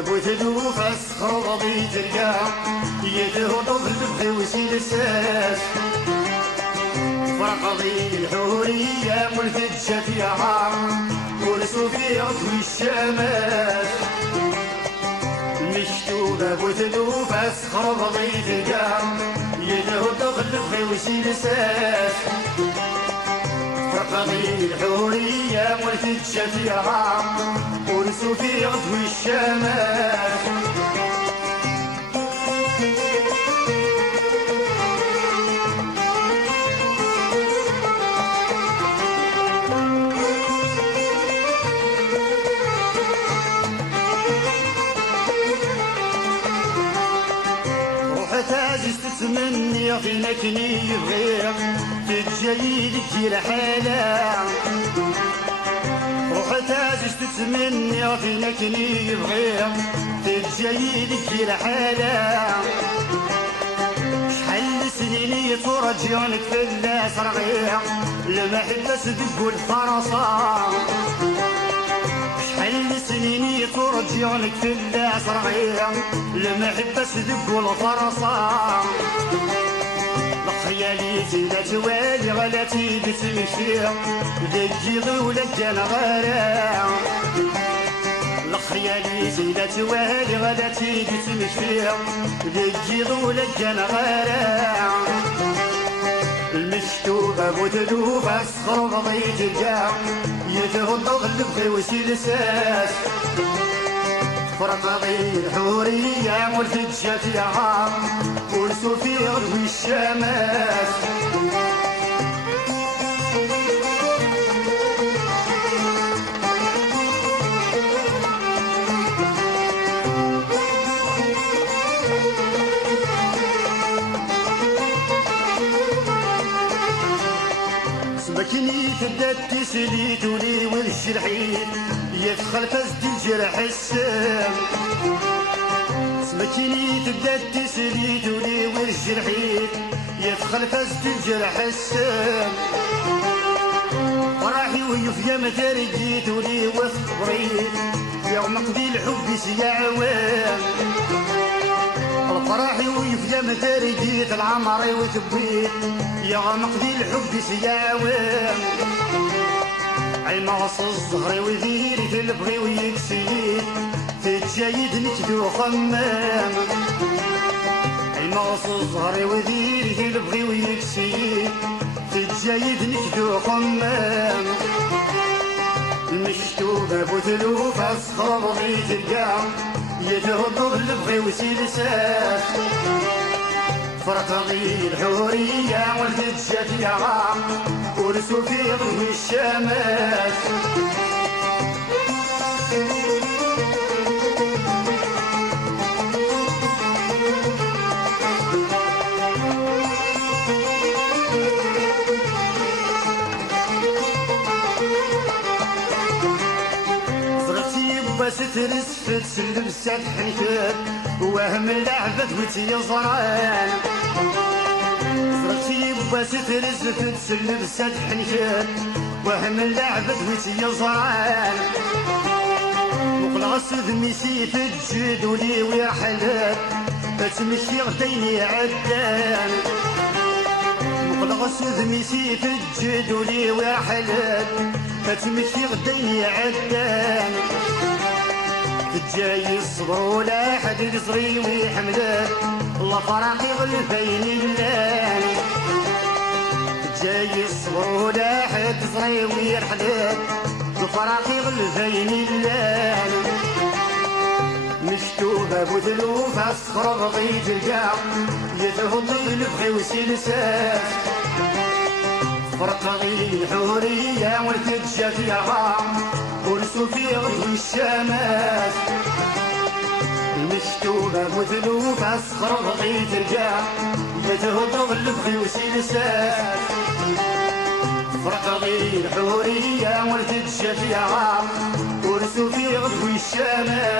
بوثلو فاسخر غضي ترقا يدهض البغي وسيلساس فرق ضي الحورية ملفتشة فيها والصوفي عطوي الشماس المشتوبة بوثلو فاسخر غضي ترقا يدهض البغي وسيلساس فرق ضي الحورية ملفتشة فيها ورسو في عضو الشمال روحت عزيز تتمني فينك يبغيك تتجايلك الحالة روحت عزيز تتمني فينك يبغيك تتجايلك الحالة شحال سنيني ترجعونك في الناس رغيق المحبة صدق والفرصة شحال سنيني ترجعونك في الناس رغيق المحبة صدق والفرصة خيالي لا توالي ولا تيجي تمشي ذيك ضولك كان غارع خيالي لا توالي ولا تيجي تمشي ذيك ضولك كان غارع المشتوبة بوتلوبة صخر غضيت الجاع يتغضض البغي وسيلساس فرق ضي الحورية والفتشة فيها ورسو في غدوي الشماس سمكني تبدا تسليت ولي والجرحيت يدخل فزد الجرح السام سمكني تبدا تسليت ولي والجرحيت يدخل فزد الجرح السام راحي ويوفيا ما ترقيت ولي وثقريت يوم قضي الحب سيا عوام فرحي ويفيا ما ترقيت العمري وتبيت يوم قضي الحب سيا عوام عيماص الزهري وذيري تلبغي ويكسيت تتجايد نكدو خمام عيماص الزهري وذيري تلبغي ويكسيت تتجايد نكدو خمام المشتوبة بوثلو فاسخر بغي تلقى يتهضر البغي وسيلساس فرق ضي الحورية والفتشة فيها ورسو في ضوي الشماس سترس فتسلم السفح الكاد وهم اللعبة وتي زران فرتي بوا سترس فتسلم السفح الكاد وهم اللعبة وتي زران وقلع صدمي سيف الجد ولي ويحلال تمشي غديني عدان وقلع صدمي سيف الجد ولي ويحلال تمشي غديني عدان تجاي الصبر ولا حد يصري ويحملك الله فراقي غلفين الليل تجاي الصبر ولا حد يصري ويرحلك الفراقي غلفين الليل مشتوبة ابو ثلوف اصفر ضيج الجام يتفضل البخي وسلسات فرق غي الحورية والتجة في غام ورسو في غي الشامات المكتوب ابو ثلوف اصفر ضيج الجام يتفضل البخي وسلسات فرق غي الحورية والتجة في غام ورسو في غي الشامات